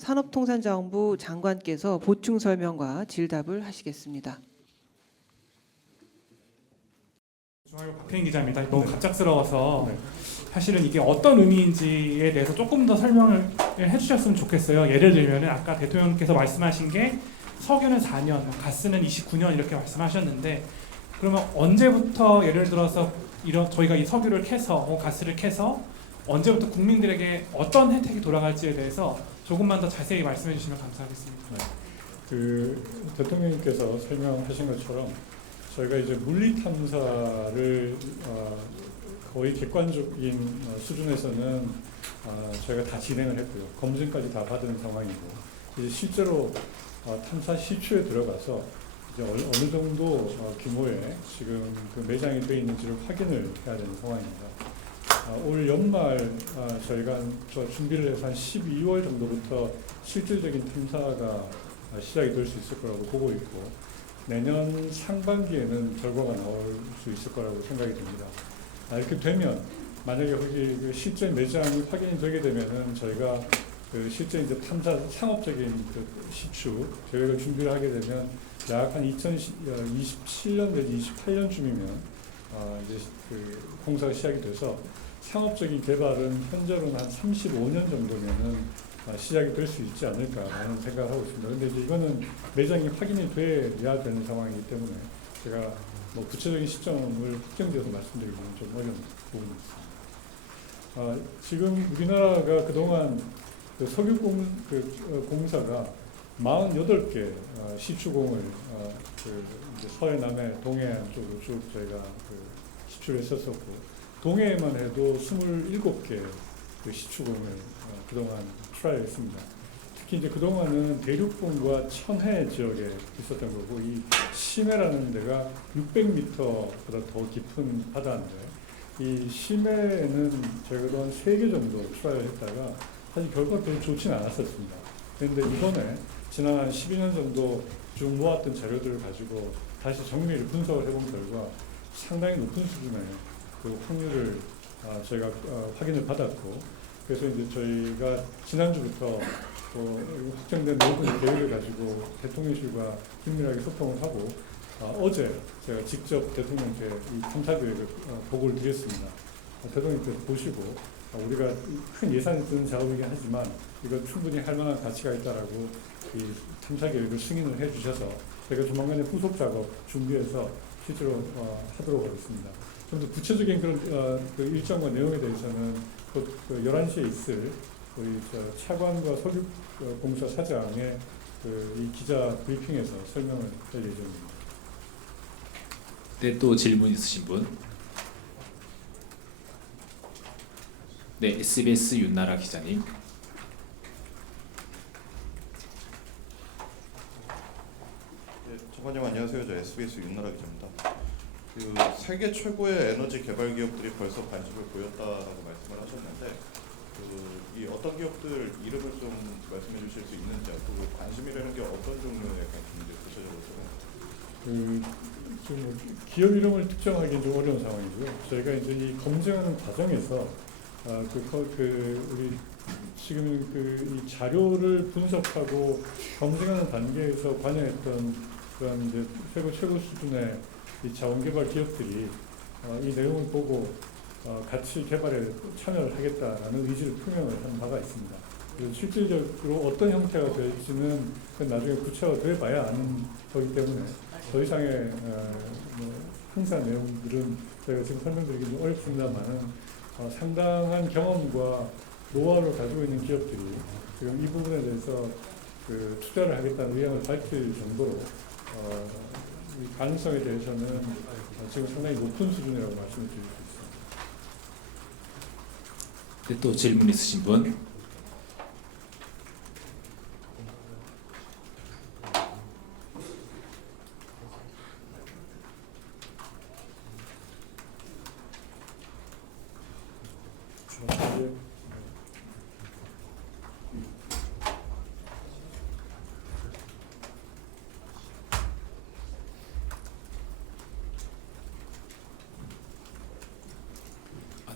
산업통상자원부 장관께서 보충 설명과 질답을 하시겠습니다. 중앙일보 박혜인 기자입니다. 너무 갑작스러워서 사실은 이게 어떤 의미인지에 대해서 조금 더 설명을 해주셨으면 좋겠어요. 예를 들면 아까 대통령께서 말씀하신 게 석유는 4년, 가스는 29년 이렇게 말씀하셨는데 그러면 언제부터 예를 들어서 저희가 이 석유를 캐서 가스를 캐서 언제부터 국민들에게 어떤 혜택이 돌아갈지에 대해서 조금만 더 자세히 말씀해 주시면 감사하겠습니다. 그 대통령님께서 설명하신 것처럼 저희가 이제 물리 탐사를 거의 객관적인 수준에서는 저희가 다 진행을 했고요. 검증까지 다 받은 상황이고 이제 실제로 탐사 시추에 들어가서 이제 어느 정도 규모의 지금 그 매장이 되어 있는지를 확인을 해야 되는 상황입니다. 올 연말 저희가 준비를 해서 한 12월 정도부터 실질적인 탐사가 시작이 될 수 있을 거라고 보고 있고 내년 상반기에는 결과가 나올 수 있을 거라고 생각이 듭니다. 이렇게 되면 만약에 거기 그 실제 매장이 확인이 되게 되면은 저희가 그 실제 이제 탐사 상업적인 그 시추 계획을 준비를 하게 되면 약 한 2027년 내지 28년쯤이면 이제 그 공사가 시작이 돼서 상업적인 개발은 현재로는 한 35년 정도면은 시작이 될 수 있지 않을까라는 생각을 하고 있습니다. 그런데 이제 이거는 매장이 확인이 돼야 되는 상황이기 때문에 제가 뭐 구체적인 시점을 확정지어서 말씀드리기는 좀 어려운 부분이 있습니다. 지금 우리나라가 그동안 그 공사가 48개 시추공을 그 이제 서해, 남해, 동해안 쪽으로 쭉 저희가 그 시추를 했었었고 동해에만 해도 27개 그 시추공을 그동안 트라이했습니다. 특히 이제 그동안은 대륙봉과 천해 지역에 있었던 거고 이 심해라는 데가 600m보다 더 깊은 바다인데 이 심해는 저희가 그동안 3개 정도 트라이를 했다가 사실 결과가 별로 좋지는 않았었습니다. 그런데 이번에 지난 한 12년 정도 쭉 모았던 자료들을 가지고 다시 정밀히 분석을 해본 결과 상당히 높은 수준의 그 확률을 저희가 확인을 받았고 그래서 이제 저희가 지난주부터 확정된 모든 계획을 가지고 대통령실과 긴밀하게 소통을 하고 어제 제가 직접 대통령께 이 탐사 계획을 보고를 드렸습니다. 대통령께서 보시고 우리가 큰 예산이 드는 작업이긴 하지만 이거 충분히 할 만한 가치가 있다라고 이 탐사 계획을 승인을 해주셔서 제가 조만간에 후속 작업 준비해서 실제로 하도록 하겠습니다. 좀 더 구체적인 그런 그 일정과 내용에 대해서는 그 11시에 있을 우리 차관과 석유공사 사장의 이 기자 브리핑에서 설명을 할 예정입니다. 네, 또 질문 있으신 분? 네, SBS 윤나라 기자님. 네, 장관님 안녕하세요. 저 SBS 윤나라 기자입니다. 그 세계 최고의 에너지 개발 기업들이 벌써 관심을 보였다라고 말씀을 하셨는데 이 어떤 기업들 이름을 좀 말씀해 주실 수 있는지 그리고 관심이라는 게 어떤 종류의 관심인지 구체적으로 지금 기업 이름을 특정하기는 좀 어려운 상황이고요. 저희가 이제 이 검증하는 과정에서 우리 지금 이 자료를 분석하고 검증하는 단계에서 관여했던 그런 이제 최고 수준의 이 자원개발 기업들이 이 내용을 보고 같이 개발에 참여를 하겠다라는 의지를 표명을 한 바가 있습니다. 그래서 실질적으로 어떤 형태가 될지는 나중에 구체화돼 봐야 아는 거기 때문에 더 이상의 행사 내용들은 제가 지금 설명드리기 좀 어렵습니다만은 상당한 경험과 노하우를 가지고 있는 기업들이 지금 이 부분에 대해서 그 투자를 하겠다는 의향을 밝힐 정도로 이 가능성에 대해서는 지금 상당히 높은 수준이라고 말씀을 드릴 수 있습니다. 네, 또 질문 있으신 분?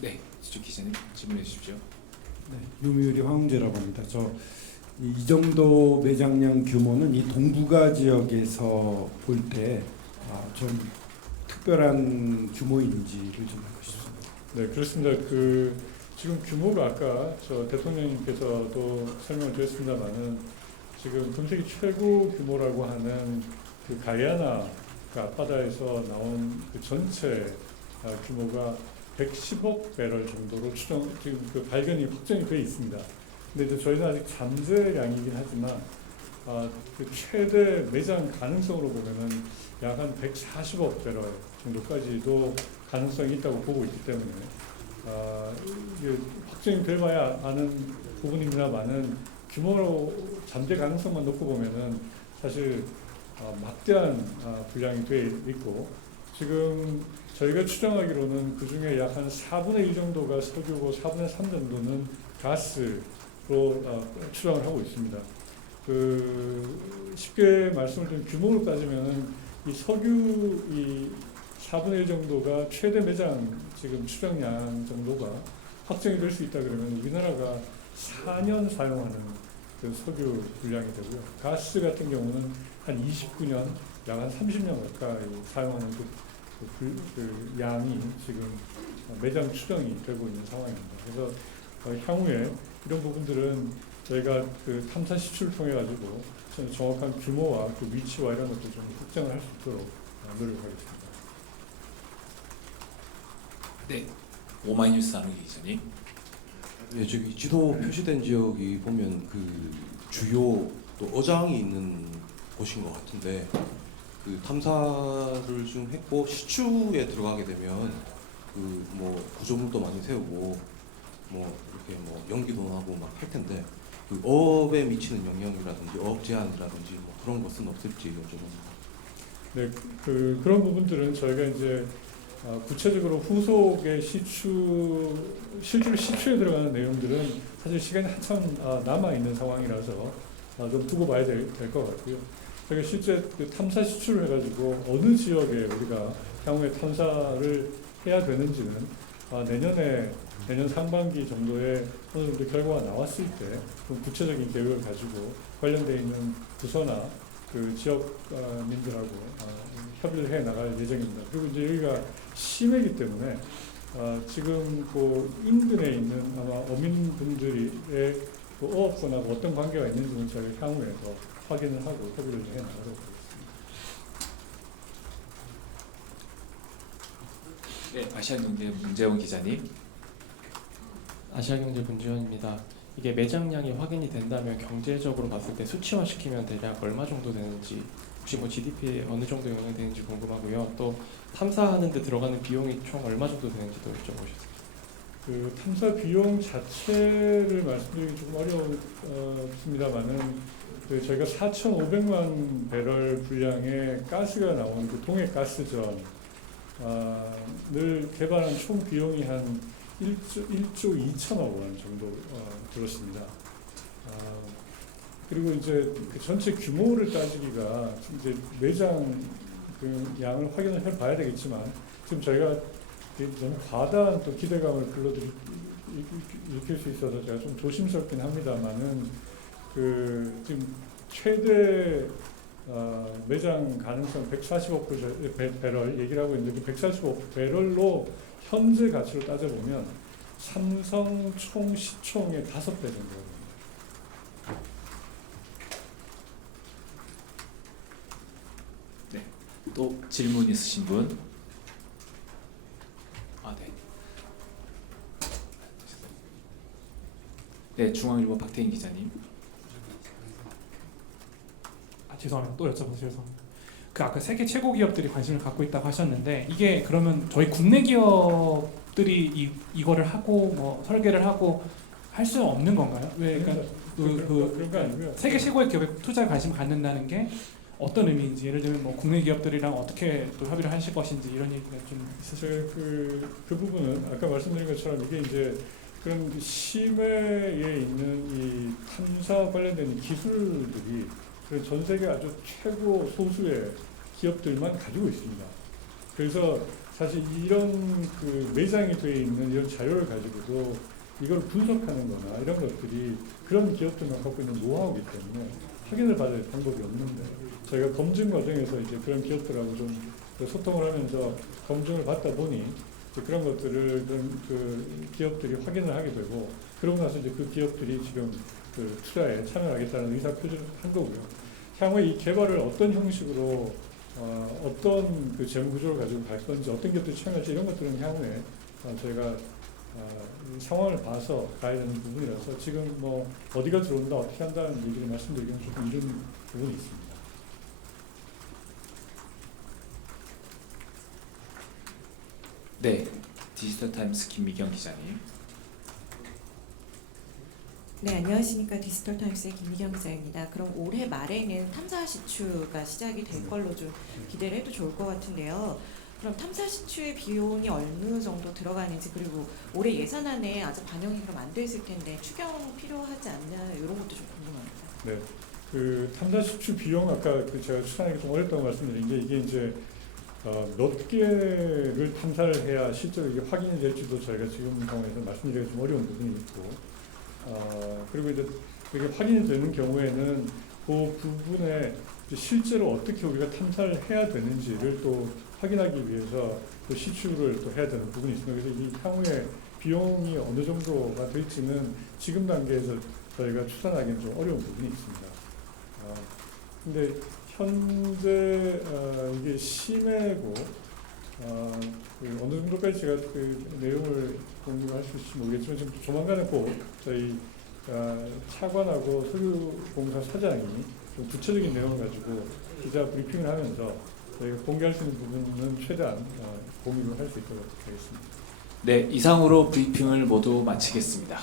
네, 이쪽 기자님 질문해 주십시오. 네, 유미유리 황웅재라고 합니다. 이 정도 매장량 규모는 이 동북아 지역에서 볼 때 좀 특별한 규모인지를 좀 알고 싶습니다. 네, 그렇습니다. 그 지금 규모가 아까 저 대통령님께서도 설명을 드렸습니다만은 지금 전 세계 최고 규모라고 하는 그 가야나 그 앞바다에서 나온 그 전체 규모가 110억 배럴 정도로 지금 그 발견이 확정이 돼 있습니다. 근데 이제 저희는 아직 잠재량이긴 하지만 그 최대 매장 가능성으로 보면은 약 한 140억 배럴 정도까지도 가능성이 있다고 보고 있기 때문에 이게 확정이 돼봐야 아는 부분입니다만은 규모로 잠재 가능성만 놓고 보면은 사실 막대한 분량이 돼 있고 지금 저희가 추정하기로는 그 중에 약 한 4분의 1 정도가 석유고 4분의 3 정도는 가스로 추정을 하고 있습니다. 그 쉽게 말씀을 드리면 규모로 따지면은 이 석유 이 4분의 1 정도가 최대 매장 지금 추정량 정도가 확정이 될 수 있다 그러면 우리나라가 4년 사용하는 그 석유 분량이 되고요. 가스 같은 경우는 한 29년, 약 한 30년 가까이 사용하는 그 양이 지금 매장 추정이 되고 있는 상황입니다. 그래서 향후에 이런 부분들은 저희가 그 탐사 시추를 통해 가지고 정확한 규모와 그 위치와 이런 것들 좀 특정을 할 수 있도록 노력하겠습니다. 네, 오마이뉴스 안우기 기자님. 예, 저기 지도 표시된 지역이 보면 그 주요 또 어장이 있는 곳인 것 같은데 그 탐사를 좀 했고 시추에 들어가게 되면 그 뭐 구조물도 많이 세우고 뭐 이렇게 뭐 연기도 나고 막 할 텐데 그 어업에 미치는 영향이라든지 어업 제한이라든지 뭐 그런 것은 없을지 여쭤봅니다. 네, 그런 부분들은 저희가 이제 구체적으로 후속의 실제로 시추에 들어가는 내용들은 사실 시간이 한참 남아 있는 상황이라서 좀 두고 봐야 될 것 같고요. 저희가 실제 그 탐사 시추를 해가지고 어느 지역에 우리가 향후에 탐사를 해야 되는지는 내년 상반기 정도에 어느 정도 결과가 나왔을 때 좀 구체적인 계획을 가지고 관련되어 있는 부서나 그 지역민들하고 협의를 해 나갈 예정입니다. 그리고 이제 여기가 심해이기 때문에 지금 그 인근에 있는 아마 어민분들의 그 어업권하고 어떤 관계가 있는지는 저희가 향후에 더 확인을 하고 협의를 해 나가도록 하겠습니다. 네, 아시아경제 문재원 기자님. 아시아경제 문지원입니다. 이게 매장량이 확인이 된다면 경제적으로 봤을 때 수치화시키면 대략 얼마 정도 되는지 혹시 뭐 GDP에 어느 정도 영향이 되는지 궁금하고요. 또 탐사하는 데 들어가는 비용이 총 얼마 정도 되는지도 여쭤보셨습니다. 그 탐사 비용 자체를 말씀드리기 조금 어렵습니다만은 그 저희가 4,500만 배럴 분량의 가스가 나오는 그 동해 가스전을 개발한 총 비용이 한 1조 2천억 원 정도 들었습니다. 그리고 이제 그 전체 규모를 따지기가 이제 매장 그 양을 확인을 해봐야 되겠지만 지금 저희가 너무 과다한 또 기대감을 일으킬 수 있어서 제가 좀 조심스럽긴 합니다만은 그 지금 최대 매장 가능성 140억 배럴 얘기를 하고 있는데 그 140억 배럴로 현재 가치로 따져보면 삼성 총 시총의 5배 정도가 됩니다. 네, 또 질문 있으신 분? 네. 네, 중앙일보 박태인 기자님. 죄송합니다. 또 여쭤봐서 죄송합니다. 그 아까 세계 최고 기업들이 관심을 갖고 있다고 하셨는데 이게 그러면 저희 국내 기업들이 이거를 하고 뭐 설계를 하고 할 수 없는 건가요? 왜 그러니까 그런 거 아니고요. 세계 최고의 기업에 투자에 관심을 갖는다는 게 어떤 의미인지 예를 들면 뭐 국내 기업들이랑 어떻게 또 협의를 하실 것인지 이런 얘기가 좀 있으세요? 그 부분은 아까 말씀드린 것처럼 이게 이제 그런 심해에 있는 이 탐사 관련된 기술들이 전 세계 아주 최고 소수의 기업들만 가지고 있습니다. 그래서 사실 이런 그 매장이 되어 있는 이런 자료를 가지고도 이걸 분석하는 거나 이런 것들이 그런 기업들만 갖고 있는 노하우이기 때문에 확인을 받을 방법이 없는데 저희가 검증 과정에서 이제 그런 기업들하고 좀 소통을 하면서 검증을 받다 보니 이제 그런 것들을 그 기업들이 확인을 하게 되고 그러고 나서 이제 그 기업들이 지금 그 투자에 참여하겠다는 의사 표시를 한 거고요. 향후에 이 개발을 어떤 형식으로 어떤 그 재무 구조를 가지고 갈 건지 어떤 기업들이 참여할지 이런 것들은 향후에 저희가 이 상황을 봐서 가야 되는 부분이라서 지금 뭐 어디가 들어온다 어떻게 한다는 얘기를 말씀드리기는 조금 이른 부분이 있습니다. 네, 디지털타임스 김미경 기자님. 네, 안녕하십니까. 디지털타임스의 김미경 기자입니다. 그럼 올해 말에는 탐사 시추가 시작이 될 걸로 좀 기대를 해도 좋을 것 같은데요. 그럼 탐사 시추의 비용이 어느 정도 들어가는지 그리고 올해 예산안에 아직 반영이 그럼 안 돼 있을 텐데 추경 필요하지 않냐 이런 것도 좀 궁금합니다. 네, 그 탐사 시추 비용 아까 그 제가 추산하기 좀 어렵다고 말씀드린 게 이게 이제 몇 개를 탐사를 해야 실제로 이게 확인이 될지도 저희가 지금 상황에서 말씀드리기 좀 어려운 부분이 있고 그리고 이제 이게 확인이 되는 경우에는 그 부분에 실제로 어떻게 우리가 탐사를 해야 되는지를 또 확인하기 위해서 또 시추를 또 해야 되는 부분이 있습니다. 그래서 이 향후에 비용이 어느 정도가 될지는 지금 단계에서 저희가 추산하기는 좀 어려운 부분이 있습니다. 근데 현재 이게 심해고 그 어느 정도까지 제가 그 내용을 공유할 수 있을지 모르겠지만 지금 조만간에 꼭 저희 차관하고 석유공사 사장이 좀 구체적인 내용을 가지고 기자 브리핑을 하면서 저희가 공개할 수 있는 부분은 최대한 공유를 할 수 있도록 하겠습니다. 네, 이상으로 브리핑을 모두 마치겠습니다.